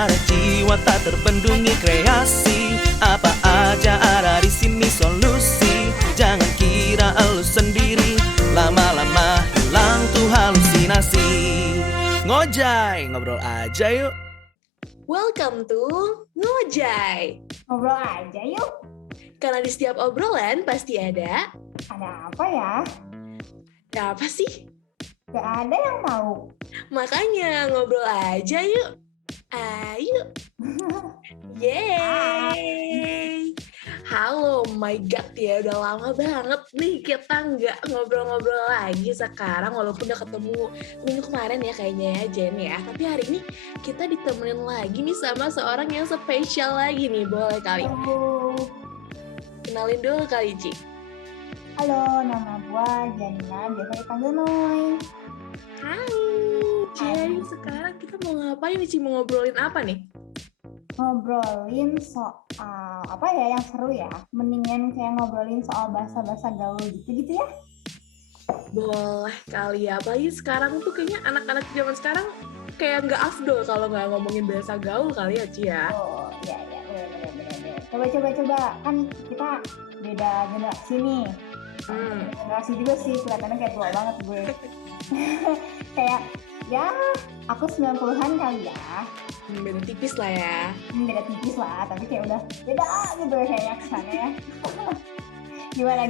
Ada jiwa tak terbendungi kreasi. Apa aja ada di sini solusi. Jangan kira elu sendiri, lama-lama hilang tuh halusinasi. Ngojay, ngobrol aja yuk. Welcome to Ngojay. Ngobrol aja yuk. Karena di setiap obrolan pasti ada Ada apa ya? apa sih? Gak ada yang tahu. Makanya ngobrol aja yuk. Ayo. Yeay. Halo, my God ya, udah lama banget nih kita nggak ngobrol-ngobrol lagi sekarang, walaupun udah ketemu minggu kemarin ya kayaknya ya Jen ya. Tapi hari ini kita ditemenin lagi nih sama seorang yang spesial lagi nih, boleh kali. Halo. Kenalin dulu kali, Ci. Halo, nama gua Janina, biasa dipanggil Noy. Hai, jadi sekarang kita mau ngapain nih, Ci? Mau ngobrolin apa nih? Ngobrolin soal apa ya yang seru ya? Mendingan kayak ngobrolin soal bahasa-bahasa gaul gitu ya? Boleh kali ya, apalagi sekarang tuh kayaknya anak-anak zaman sekarang kayak nggak afdol kalau nggak ngomongin bahasa gaul kali ya, Ci ya? Oh, iya, bener. Coba. Kan kita beda generasi nih. Generasi juga sih, kelihatannya kayak tua banget gue. Kayak, ya aku 90-an kali ya. Beda tipis lah ya. Beda tipis lah, tapi kayak udah beda gitu kayaknya kesannya ya. Gimana?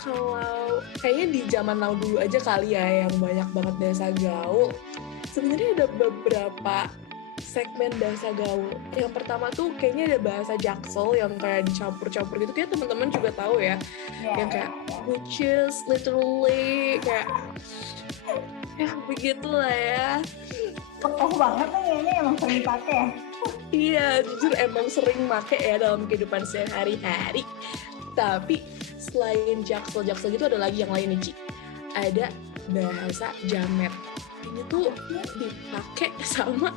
Kalau kayaknya di zaman now dulu aja kali ya yang banyak banget bahasa gaul. Sebenarnya ada beberapa segmen bahasa gaul. Yang pertama tuh kayaknya ada bahasa jaksel yang kayak dicampur-campur gitu. Kayak teman-teman juga tahu ya. Yang kayak which is literally kayak ya begitulah ya. Pokok banget nih kayaknya emang sering dipakai ya. Iya, jujur emang sering make ya dalam kehidupan sehari-hari. Tapi selain jaksel gitu ada lagi yang lain nih, Ci. Ada bahasa jamet. Ini tuh dipakai sama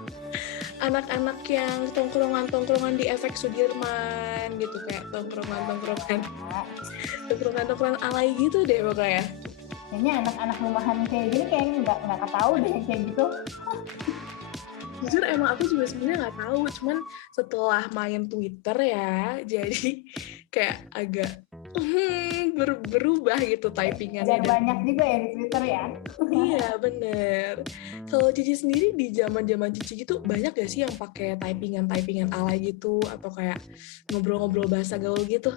anak-anak yang tongkrongan di efek Sudirman gitu, kayak tongkrongan alay gitu deh pokoknya. Kayaknya anak-anak rumahan kayak gini kayaknya nggak ketahu deh kayak gitu. Jujur emang aku juga sebenarnya nggak tahu, cuman setelah main Twitter ya, jadi kayak agak berubah gitu typingannya. Dan banyak juga ya di Twitter ya. Iya bener. Kalau Cici sendiri di zaman Cici gitu banyak gak sih yang pakai typingan alay gitu atau kayak ngobrol-ngobrol bahasa gaul gitu?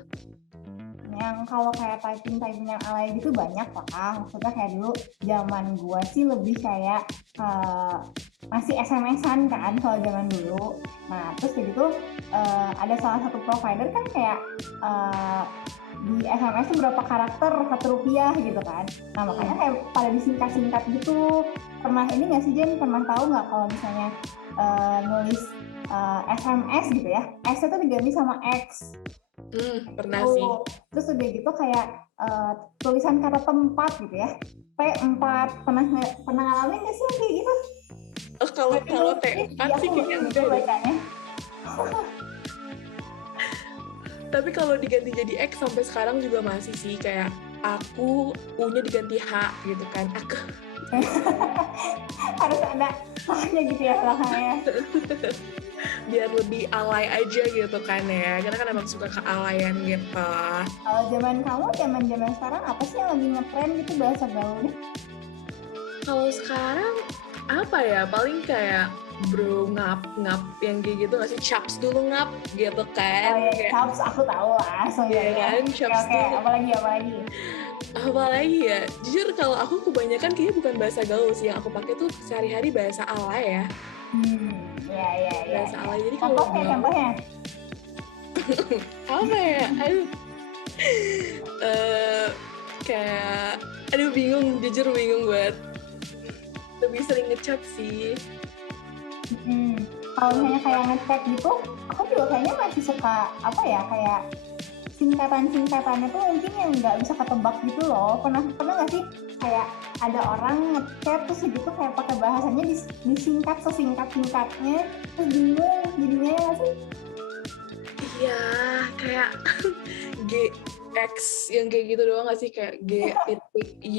Yang kalau kayak typing yang alay gitu banyak lah. Maksudnya kayak dulu zaman gua sih lebih kayak masih SMS-an kan kalau zaman dulu. Nah terus kayak gitu ada salah satu provider kan kayak di SMS tuh berapa karakter, Rp1 gitu kan. Nah makanya kayak pada disingkat-singkat gitu. Pernah ini nggak sih Jen, pernah tahu nggak kalau misalnya nulis SMS gitu ya, S itu diganti sama X. Pernah sih. Terus udah gitu kayak tulisan kata tempat gitu ya, T4. Pernah ngalamin nggak sih kayak gitu? Oh kalau T4 sih kayaknya enggak bacanya. Tapi kalau diganti jadi X sampai sekarang juga masih sih, kayak aku, U-nya diganti H gitu kan, aku. Harus ada H-nya gitu ya belakangnya. Biar lebih alay aja gitu kan ya, karena kan emang suka kealayan gitu. Kalau zaman sekarang apa sih yang lagi ngetrend gitu bahasa gaulnya? Kalau sekarang apa ya, paling kayak bro ngap yang kayak gitu nggak sih, chaps dulu ngap gitu kan. Oh ya, chaps aku tahu lah Iya kan, chaps dulu. Apalagi ya, jujur kalau aku kebanyakan kayaknya bukan bahasa gaul sih, yang aku pakai tuh sehari-hari bahasa alay ya. Iya. Bahasa alay, jadi kalau contohnya apa ya, kayak jujur bingung buat lebih sering ngechat sih. Kalau misalnya kayak ngechat gitu, aku juga kayaknya masih suka apa ya, kayak singkatan-singkatannya tuh mungkin yang nggak bisa ketebak gitu loh. Pernah nggak sih kayak ada orang ngechat terus gitu kayak pakai bahasanya disingkat sesingkat-singkatnya, terus bingung jadinya ya nggak sih? Iya, kayak GX yang kayak gitu doang nggak sih, kayak G titik Y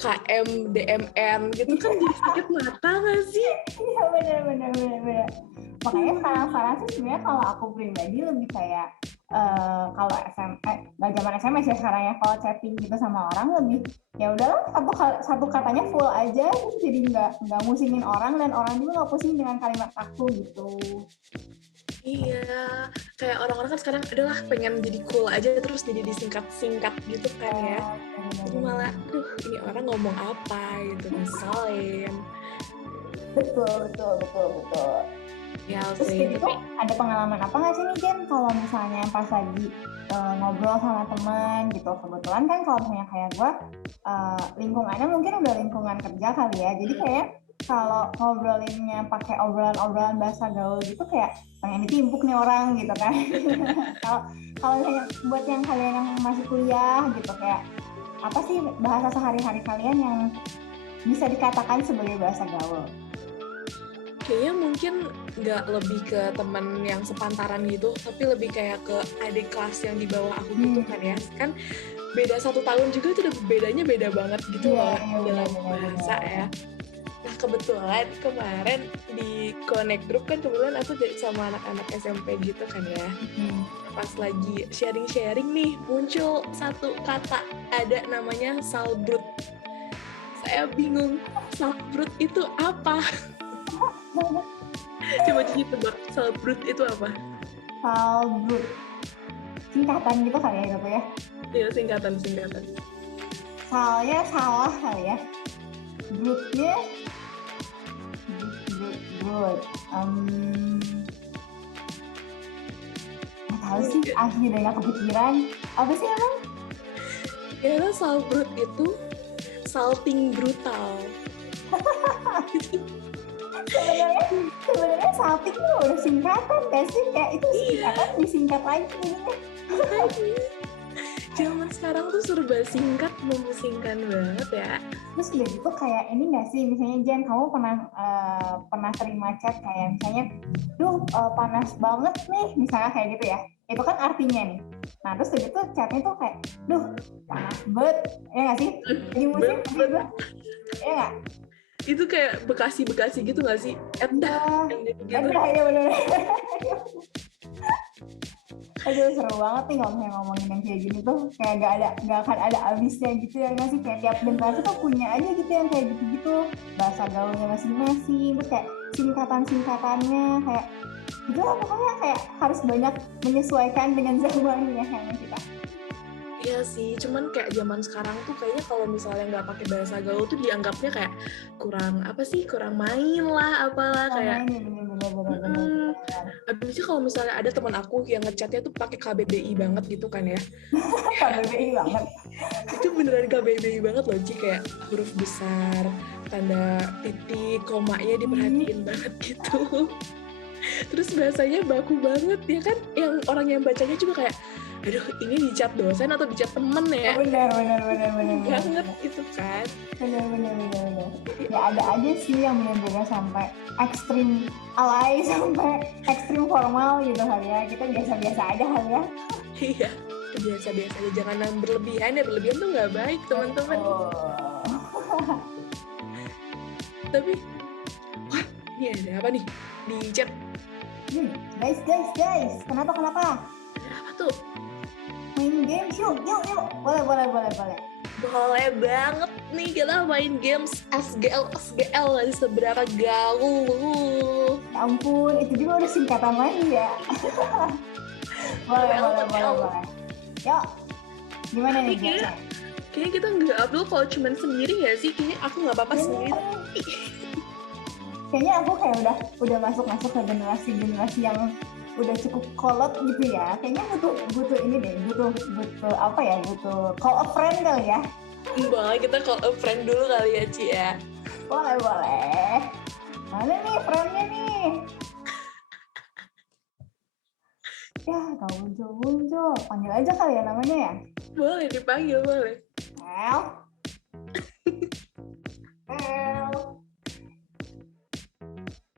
KM, DMN gitu kan jadi sakit mata nggak sih? Iya bener. Makanya sekarang sih sebenarnya kalau aku pribadi lebih kayak kalau nggak zaman SMS ya sekarang ya, kalau chatting gitu sama orang lebih ya udahlah satu katanya full aja, jadi nggak musingin orang dan orang juga nggak pusing dengan kalimat aku gitu. Iya, kayak orang-orang kan sekarang adalah pengen jadi cool aja terus jadi disingkat-singkat gitu kan ya. Jadi malah, ini orang ngomong apa gitu, ngeselin. Betul. Ya Terus sih, gitu ada pengalaman apa nggak sih nih Jen kalau misalnya pas lagi ngobrol sama teman gitu, kebetulan kan kalau misalnya kayak gue lingkungannya mungkin udah lingkungan kerja kali ya, jadi kayak kalau ngobrolinnya pakai obrolan bahasa gaul gitu kayak pengen ditimpuk nih orang gitu kan. Kalau misalnya buat yang kalian yang masih kuliah gitu, kayak apa sih bahasa sehari-hari kalian yang bisa dikatakan sebagai bahasa gaul? kayaknya mungkin nggak lebih ke temen yang sepantaran gitu, tapi lebih kayak ke adik kelas yang di bawah aku gitu kan ya. Kan beda 1 tahun juga itu udah bedanya beda banget gitu loh dalam bahasa ya. Nah kebetulan kemarin di Connect Group kan kebetulan aku jadi sama anak-anak SMP gitu kan ya. Pas lagi sharing-sharing nih muncul satu kata, ada namanya salbrut. Saya bingung, salbrut itu apa? Coba Cici tebak, salbrut itu apa? Salbrut, singkatan gitu kali ya itu ya? Iya, singkatan. Salnya salah kali ya? Brutnya brut. Nggak tahu sih, asli udah nggak kepikiran. Apa sih emang? Ya, salbrut itu salting brutal. Sebenarnya salting tuh udah singkatan gak sih? Kayak itu singkatan disingkat lagi. Zaman sekarang tuh serba singkat, memusingkan banget ya. Terus udah gitu kayak ini nggak sih, misalnya Jen, kamu pernah terima chat kayak misalnya, panas banget nih, misalnya kayak gitu ya. Itu kan artinya nih. Nah terus udah gitu chatnya tuh kayak, panas banget, ya nggak sih? Jadi musim juga, ya nggak? Itu kayak Bekasi gitu nggak sih? Edah, yang gitu. Ya bener. Aduh seru banget nih kalau misalnya ngomongin yang kayak gini tuh, kayak gak akan ada habisnya gitu ya nggak sih, kayak tiap generasi tuh punya aja gitu yang kayak gitu-gitu bahasa gaulnya masing-masing, terus kayak singkatannya kayak gitu lah, pokoknya kayak harus banyak menyesuaikan dengan zamannya kayaknya kita. Iya sih, cuman kayak zaman sekarang tuh kayaknya kalau misalnya nggak pakai bahasa gaul tuh dianggapnya kayak kurang main lah, apalah kayak. Abisnya kalau misalnya ada teman aku yang ngechatnya tuh pakai KBBI banget gitu kan ya. KBBI banget. Itu beneran KBBI banget loh Ci, kayak huruf besar, tanda titik, komanya diperhatiin banget gitu. Terus bahasanya baku banget ya kan, yang orang yang bacanya juga kayak, aduh ini di chat dosen atau di chat temen ya. Bener. Banget itu kan. Bener. Ya ada aja sih yang bener-bener sampai ekstrim alay, sampai ekstrim formal gitu kali ya. Kita biasa-biasa aja kali ya. Iya, biasa-biasa aja. Jangan yang berlebihan ya, berlebihan tuh nggak baik teman-teman. Tapi, wah ini ada apa nih di chat? Guys, kenapa? Apa tuh? Main games yuk. Boleh. Boleh banget nih kita main games SGL lagi seberapa gaul. Ya ampun, itu juga udah singkatan lagi ya. boleh. Yuk, gimana nih gamesnya? Kayaknya kita nggak upload kalau cuman sendiri ya sih. Kayaknya aku nggak apa-apa sendiri. Kayaknya aku kayak udah masuk ke generasi yang udah cukup kolot gitu ya. Kayaknya butuh ini deh, butuh apa ya, butuh call a friend kali ya. Boleh kita call a friend dulu kali ya Ci ya. Boleh. Mana nih friendnya nih? Ya gak muncul. Panggil aja kali ya namanya ya. Boleh dipanggil, boleh. El.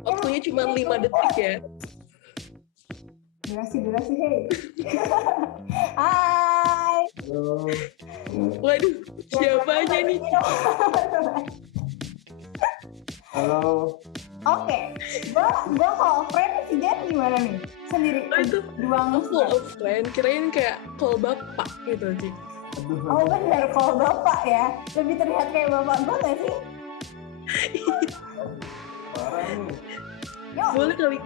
Waktunya cuma 5 detik ya. Durasi, hey. Hai. Halo. Waduh, siapanya nih? Halo. Oke, gua call friend si Jen gimana nih? Sendiri. Oh, itu Doang. full of friend, kirain kayak call bapak gitu, Ci. Aduh, Oh benar, kalau bapak ya. Lebih terlihat kayak bapak gua nggak sih? parah nih. Yuk. Boleh kali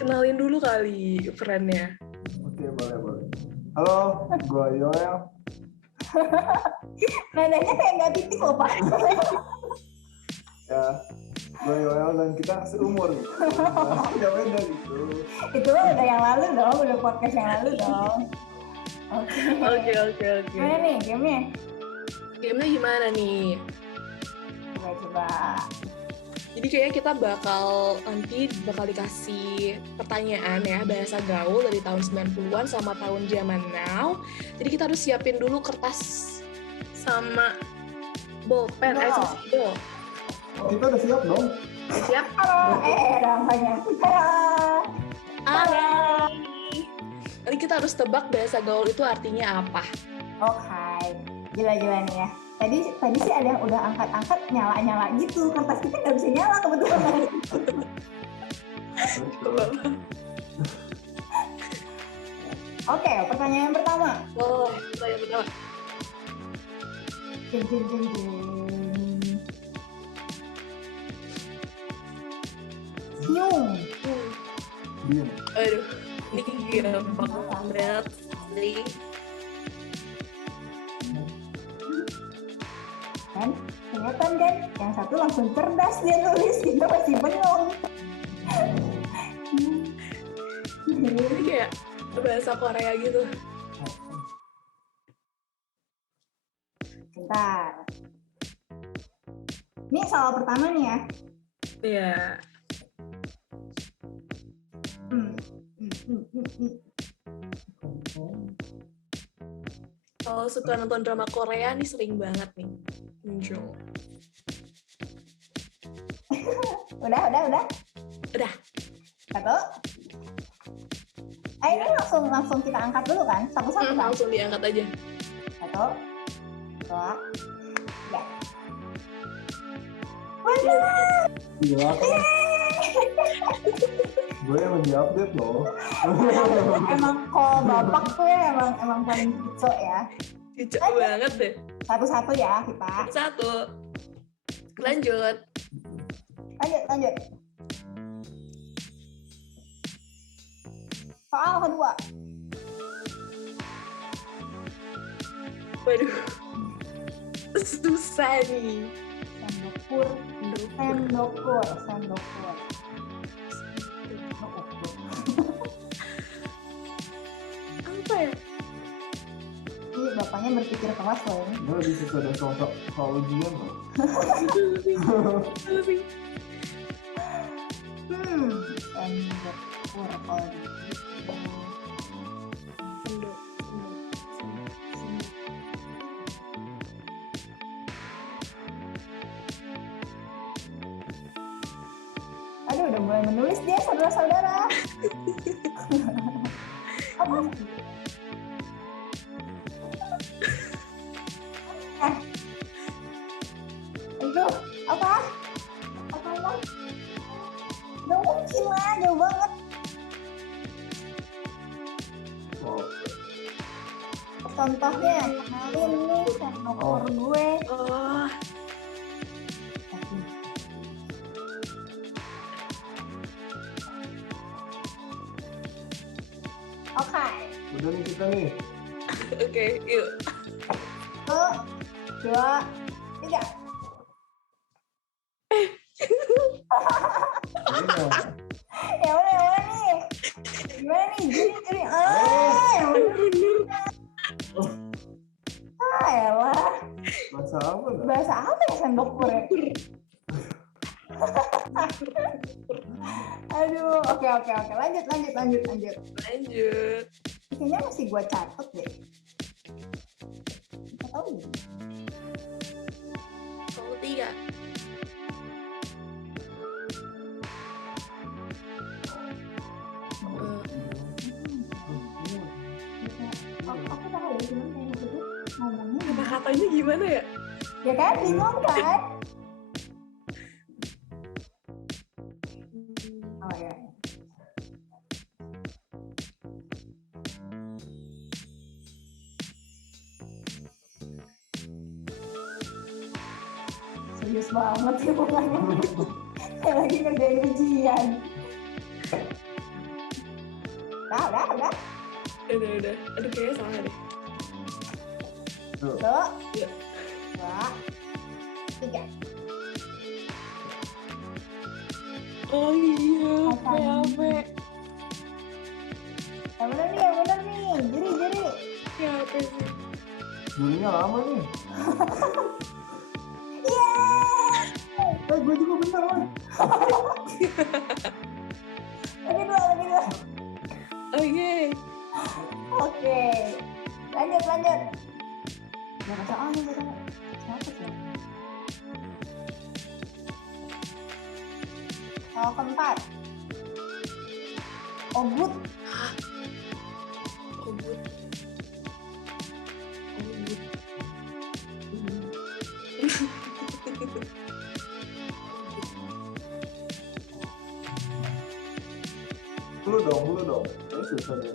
kenalin dulu kali friendnya. Oke, boleh. Halo, gua Yoel. Nadanya kayak nggak titik loh Pak. Ya, gua Yoel dan kita seumur gitu. Ya beda gitu. Itu udah yang lalu dong, udah podcast yang lalu dong. Oke. Oke. Gimana nih gamenya? Gamenya gimana nih? Coba. Jadi kayaknya kita nanti bakal dikasih pertanyaan ya, bahasa gaul dari tahun 90-an sama tahun zaman now. Jadi kita harus siapin dulu kertas sama bolpen, spidol. Kita udah siap dong. Siap? Ramanya. Nanti kita harus tebak bahasa gaul itu artinya apa. Oke, gila-gila nih ya. Tadi sih ada yang udah angkat-angkat nyala-nyala gitu. Kertas kita nggak bisa nyala kebetulan. Oke, pertanyaan pertama. Oh, pertanyaan pertama. Jeng, jeng, jeng, jeng. Senyum. Diam. Aduh, ini gampang banget sih. Kan kelihatan kan yang satu langsung cerdas dia nulis, kita masih bengong. Ini kayak bahasa Korea gitu. Bentar, ini soal pertama nih ya. Iya. Kalau suka nonton drama Korea nih sering banget nih muncul. Udah. Udah. Satu. Ini langsung kita angkat dulu kan, satu-satu kan. Langsung diangkat aja. Satu, dua, tiga. Benar. Gila kan? Gue yang lebih update loh. Emang kalau bapak tuh ya emang paling lucu ya. Cicak banget deh. Satu-satu ya kita. Satu. Lanjut. Lanjut. Soal kedua. Waduh. Susah nih. Sendokur. Apa ya? Ini bapaknya berpikir keras loh ini. Gue lebih suka ada soal ujian loh. Apa sih? Sendokur kalau gitu. Aduh, udah mulai menulis dia saudara-saudara. Apa? Aduh, apa? Gak mungkin lah, jauh banget. Contohnya, kenalin nih sendokur gue. Oh, Oke. Udah nih kita nih. oke, yuk. 1, 2, 3. Iya. Yang mana nih? Gimana nih? Jadi. Yang mana? Elah. Bahasa apa dah? Bahasa apa ya sendokur ya? Aduh, oke. Lanjut. Lanjut. Kayaknya masih gue catet deh. Gak tahu nih. Soal 3. Aku tahu, cuman kayak gitu. kata-katanya gimana ya? Ya kan, bingung kan? Oh ya. Serius banget sih pokoknya. Kayak lagi ngerjain ujian. Udah. Udah. Aduh, kayaknya salah deh. Tuh. Tuh. Iya. 2, 3. Oh iya, PAP. Yang bener nih. Jeri. PAP sih. Jurinya lama nih. Yeay! Gue juga bener, Wan. Lagi dua. Oh iya. Oke. Lanjut. Berapa soal nih kita? Siapa sih? Soal keempat. Ogut. Ogut. Dulu dong. Ini susah deh.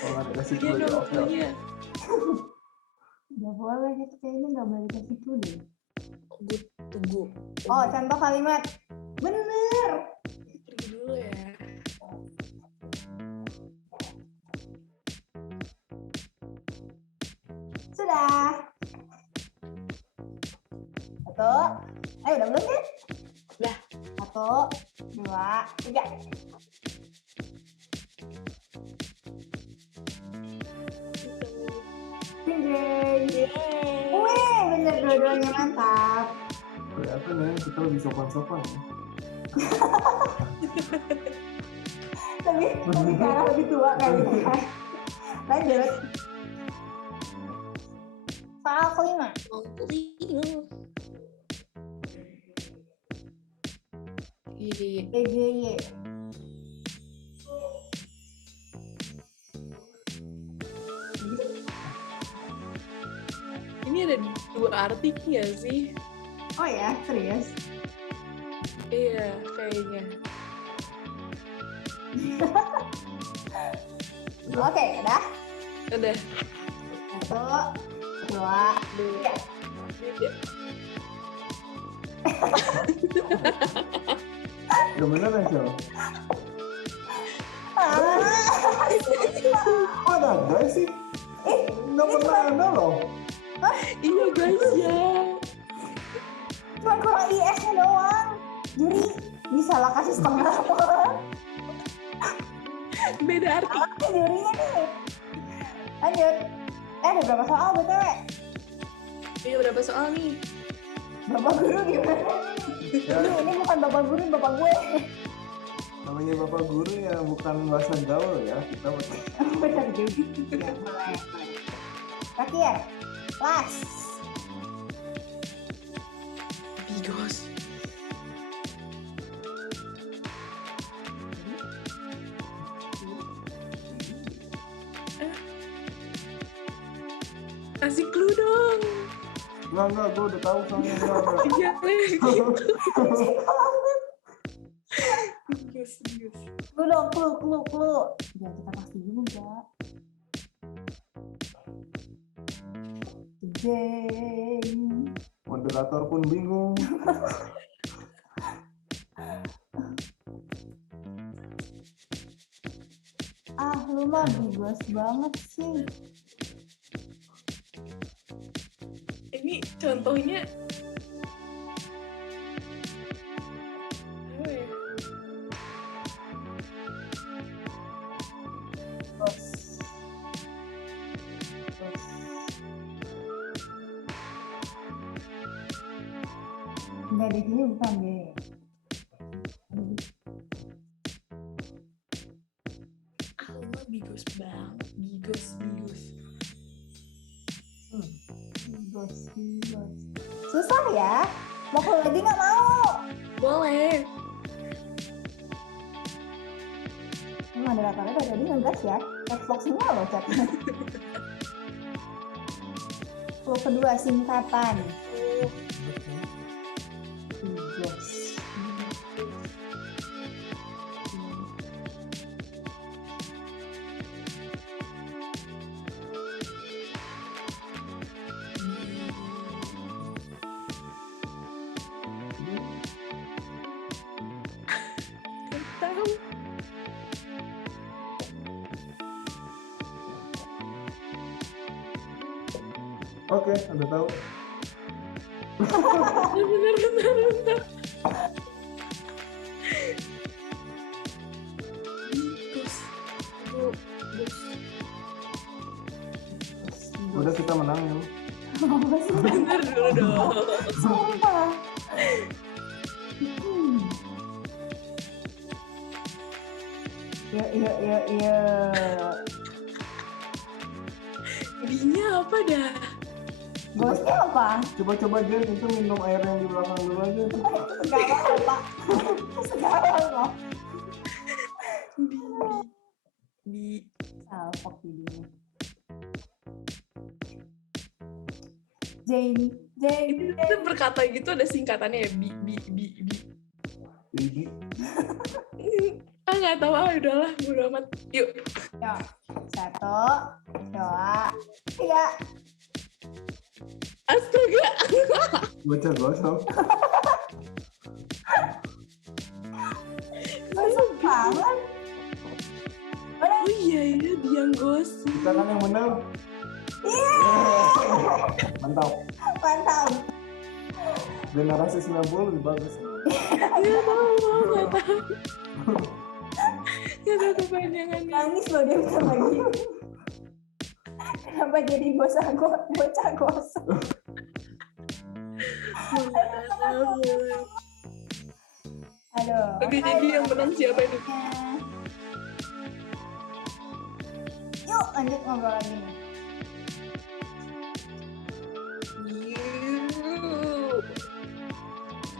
Kalau ada kasih Iya clue, dong, oke. iya. Gak boleh gitu, kayaknya gak boleh dikasih clue deh. Ogut, tunggu. Oh, contoh kalimat. Bener. Pergi dulu ya. Sudah. Satu. Udah belum kan? Udah. 1, 2, 3. Pinjeng. Yeay. Wih, bener dua-duanya mantap. Kelihatan ya, kita lebih sopan-sopan. Tapi cara lebih tua kali ya. Lanjut. Soal kelima. Iya. EGY. Ini ada 2 arti ya sih? Oh ya, serius? Iya, kayaknya. Oke, udah. Udah. 1, 2, 3. Iya. Ya bener ya, Cel? Kok ada guys sih? Nggak pernah ada loh. Iya guys ya. Cuma kurang IS-nya doang. Juri, bisa lah kasih setengah. Beda arti. Jurinya nih. Lanjut. Ada berapa soal BTW? Iya, berapa soal nih? Bapak guru gimana? Ini bukan bapak guru, bapak gue. Namanya bapak guru ya bukan bahasa gaul ya. Kita Benar juga. Ya, boleh. Terakhir. Last. Bigos. Kasih clue dong. Enggak, gue udah tahu soalnya. Enggak. Iya, gitu. Bigos. Lu dong, clue. Ya, kita pasti juga. Jeng. Moderator pun bingung. Lu mah bigos banget sih. Ini contohnya apa ya? Bos. Enggak, di sini bukan deh. Lu mah bigos banget. Bigos. Bigos. Susah ya? Mau keluar lagi nggak mau? Boleh. moderatornya dari tadi ngegas ya. Text box semua loh chatnya. Clue kedua, singkatan. Yes. Tahu. Oke, udah tahu. Bener. Terus, Udah kita menang ya. Apa sih? bener dulu dong. Sumpah. Ya. Jadinya apa dah? Bosnya apa? Coba Jen, itu minum air yang di belakang dulu aja. Sekarang apa? Sekarang loh. Di Salpok ini. Jane. itu berkata gitu ada singkatannya ya bi. Ini Nggak tahu udahlah bodo amat. Yuk. Yuk, 1, 2, 3. Astaga. bocah gosok. Gosok banget. Oh iya biang gosip. Kita kan yang menang. Mantap. Generasi 90 lebih bagus. Nggak tahu. Nggak tahu kepanjangannya. Nangis loh dia bentar lagi. Kenapa jadi bocah gosok? Aduh. Oke, jadi yang menang siapa ini? Yuk lanjut ngobrol lagi nih.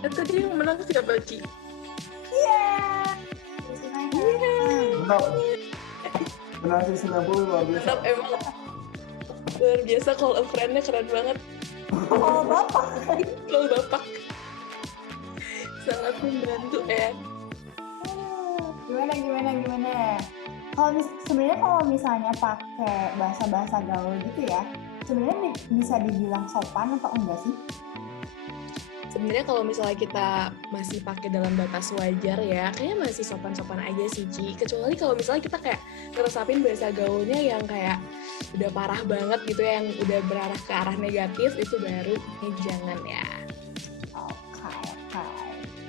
Tadi yang menang siapa, Ci? Iya. Mantap. Generasi 90 luar biasa. Mantap emang. Luar biasa call a friend-nya keren banget. Oh bapak. Call bapak. Sangat membantu ya. Gimana? Sebenarnya kalau misalnya pakai bahasa gaul gitu ya, sebenarnya bisa dibilang sopan atau enggak sih? Sebenarnya kalau misalnya kita masih pakai dalam batas wajar ya, kayaknya masih sopan-sopan aja sih, Ci. Kecuali kalau misalnya kita kayak ngeresapin bahasa gaulnya yang kayak udah parah banget gitu ya, yang udah berarah ke arah negatif, itu baru jangan ya. Oke.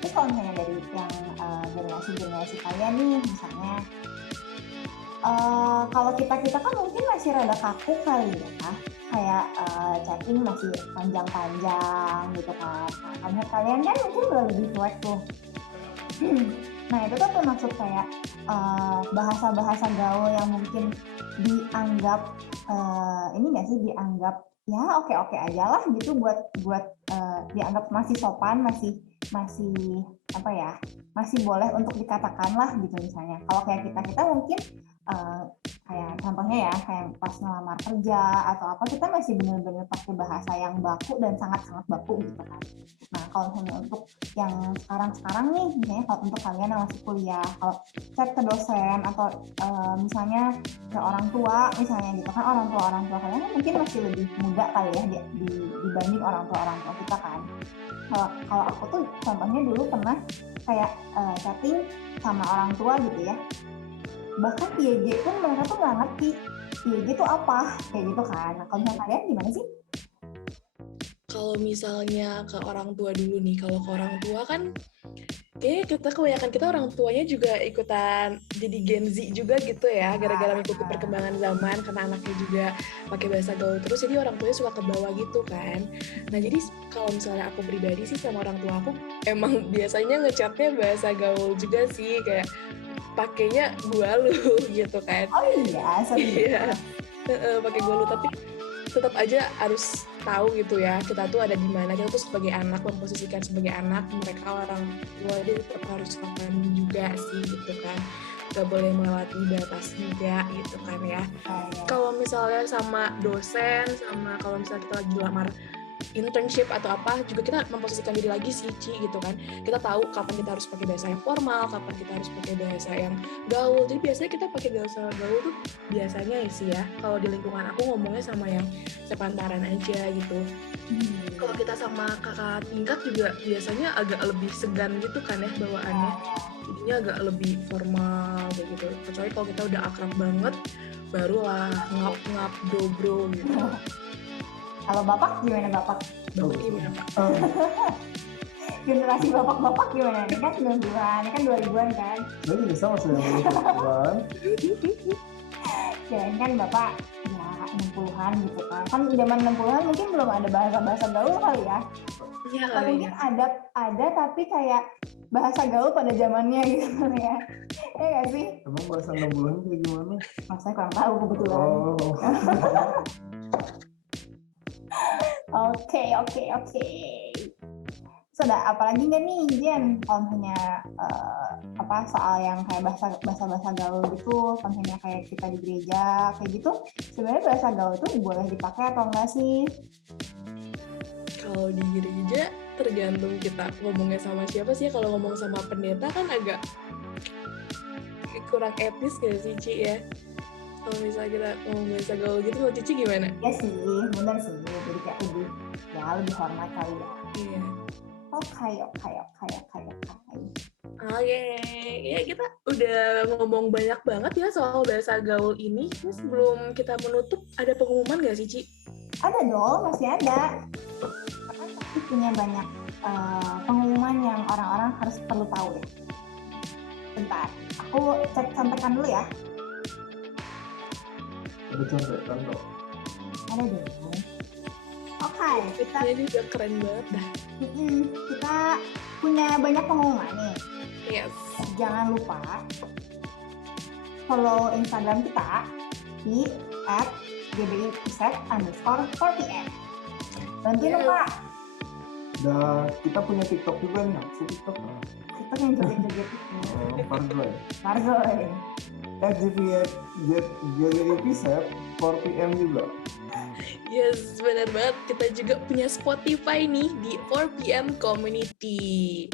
Terus kalau misalnya dari yang generasi kalian nih, misalnya kalau kita kan mungkin masih rada kaku kali ya, kayak chatting masih panjang-panjang gitu kan. Nah, kalian kan mungkin udah lebih cuek tuh. Nah itu tuh termasuk kayak bahasa-bahasa gaul yang mungkin dianggap ini nggak sih, dianggap ya oke aja lah gitu buat dianggap masih sopan, masih apa ya, masih boleh untuk dikatakan lah gitu misalnya. Kalau kayak kita mungkin kayak contohnya ya, kayak pas ngelamar kerja atau apa, kita masih benar-benar pakai bahasa yang baku dan sangat-sangat baku gitu kan. Nah kalau misalnya untuk yang sekarang nih, misalnya kalau untuk kalian yang masih kuliah, kalau chat ke dosen atau misalnya ke orang tua misalnya gitu kan, orang tua kalian mungkin masih lebih muda kali ya dibanding orang tua kita kan. Kalau aku tuh contohnya dulu pernah kayak chatting sama orang tua gitu ya, bahkan IEG pun mereka tuh nggak ngerti IEG itu apa kayak gitu kan. Nah kalau misalnya kalian gimana sih? Kalau misalnya ke orang tua dulu nih, kalau ke orang tua kan kayaknya kebanyakan kita orang tuanya juga ikutan jadi Gen Z juga gitu ya, gara-gara mengikuti perkembangan zaman, karena anaknya juga pakai bahasa gaul terus, jadi orang tuanya suka ke bawah gitu kan. Nah jadi kalau misalnya aku pribadi sih sama orang tua aku emang biasanya ngechatnya bahasa gaul juga sih, kayak pakainya gua lu gitu kan. Oh iya, Iya, pakai gua lu, tapi tetap aja harus tahu gitu ya, kita tuh ada di mana, kita tuh sebagai anak, memposisikan sebagai anak, mereka orang tua, dia tetap harus sopan juga sih gitu kan. gak boleh melewati batas juga gitu kan ya. Kayak Kalau misalnya sama dosen, sama kalau misalnya kita lagi lamar internship atau apa, juga kita memposisikan diri lagi sih Ci gitu kan. Kita tahu kapan kita harus pakai bahasa yang formal, kapan kita harus pakai bahasa yang gaul. Jadi biasanya kita pakai bahasa gaul tuh biasanya sih ya, kalau di lingkungan aku ngomongnya sama yang sepantaran aja gitu. Kalau kita sama kakak tingkat juga biasanya agak lebih segan gitu kan ya bawaannya. Jadinya agak lebih formal kayak gitu. Kecuali kalau kita udah akrab banget, barulah ngap-ngap bro gitu. kalau bapak gimana bapak? Bapak gimana Pak? Generasi bapak gimana? Ini kan 90-an, ini kan 2000-an kan? Saya juga sama saya yang teman. Kirain kan bapak ya 60-an gitu kan. Kan zaman 60-an mungkin belum ada bahasa gaul kali ya. Iya Atau kali mungkin ya. ada tapi kayak bahasa gaul pada zamannya gitu ya. Ya nggak sih? Emang bahasa 6 bulan kayak gimana? Mas saya kurang tahu kebetulan. Oh, Oke. Sudah apalagi nggak nih Jen? Kalau misalnya soal yang kayak bahasa gaul gitu, kalau misalnya kayak kita di gereja kayak gitu, sebenarnya bahasa gaul itu boleh dipakai atau enggak sih? Kalau di gereja tergantung kita ngomongnya sama siapa sih. Kalau ngomong sama pendeta kan agak kurang etis gak sih Ci ya? Kalau misalnya kita ngomong bahasa gaul gitu, mau Cici gimana? Ya sih, benar sih. Jadi kayak lebih hormat kali ya. Iya. Oke. Ya kita udah ngomong banyak banget ya soal bahasa gaul ini. Terus sebelum kita menutup, ada pengumuman gak sih Ci? Ada dong, masih ada. Karena pasti punya banyak pengumuman yang orang-orang harus perlu tahu ya. Bentar, aku contekan dulu ya. ada contekan dong. Ada dong. Oke, kita Fitnya juga keren banget dah. kita punya banyak pengumuman nih. Yes. Jangan lupa follow Instagram kita di @gbipset_4pm. Bantuin dong Pak. Dan kita punya TikTok juga nih. Si TikTok. Kita yang joget-joget itu. Pargoy. Margoy. GBIPset 4PM juga. Yes, benar banget. Kita juga punya Spotify nih di 4PM Community.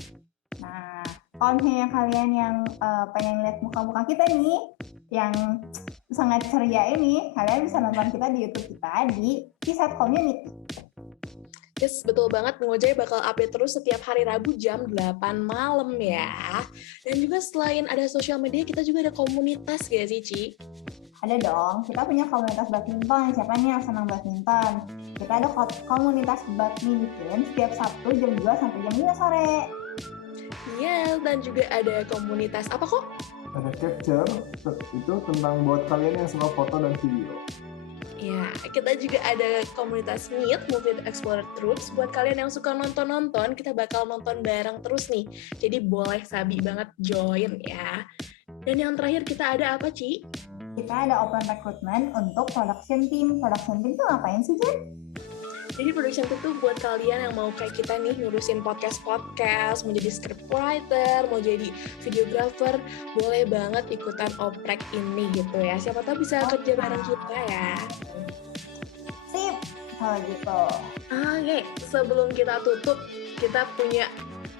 Nah, kalau misalnya kalian yang pengen lihat muka-muka kita nih, yang sangat ceria ini, kalian bisa nonton kita di YouTube kita di Pset Community. Yes, betul banget. Ngojay bakal update terus setiap hari Rabu jam 8 malam ya. Dan juga selain ada sosial media, kita juga ada komunitas gak sih, Ci? Ada dong, kita punya komunitas badminton. Siapa nih yang senang badminton? Kita ada komunitas badminton setiap Sabtu jam 2 sampai jam 5 sore. Iya, dan juga ada komunitas apa kok? Ada capture, itu tentang buat kalian yang suka foto dan video. Ya, kita juga ada komunitas Meet, Movie Explorer Troops. Buat kalian yang suka nonton-nonton, kita bakal nonton bareng terus nih. Jadi boleh sabi banget join ya. Dan yang terakhir kita ada apa, Ci? Kita ada open recruitment untuk production team. Production team itu ngapain sih, Jen? Jadi production itu buat kalian yang mau kayak kita nih, ngurusin podcast-podcast, mau jadi scriptwriter, mau jadi videographer, boleh banget ikutan oprek ini gitu ya. Siapa tahu bisa kerja bareng kita ya. Sip, kalau gitu. Oke, sebelum kita tutup, kita punya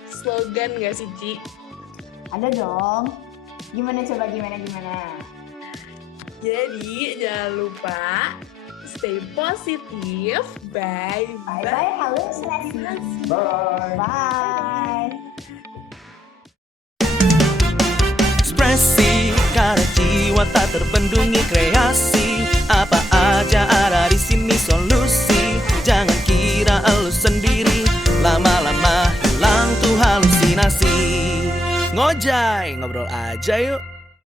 slogan nggak sih, Ci? Ada dong. Gimana coba, gimana? Jadi, jangan lupa stay positif. Bye-bye. Bye-bye, halusinasi. Bye. Bye. Ekspresi karena jiwa tak terbendungi kreasi. Apa aja ada di sini solusi. Jangan kira elu sendiri, lama-lama hilang tuh halusinasi. Ngojay, ngobrol aja yuk.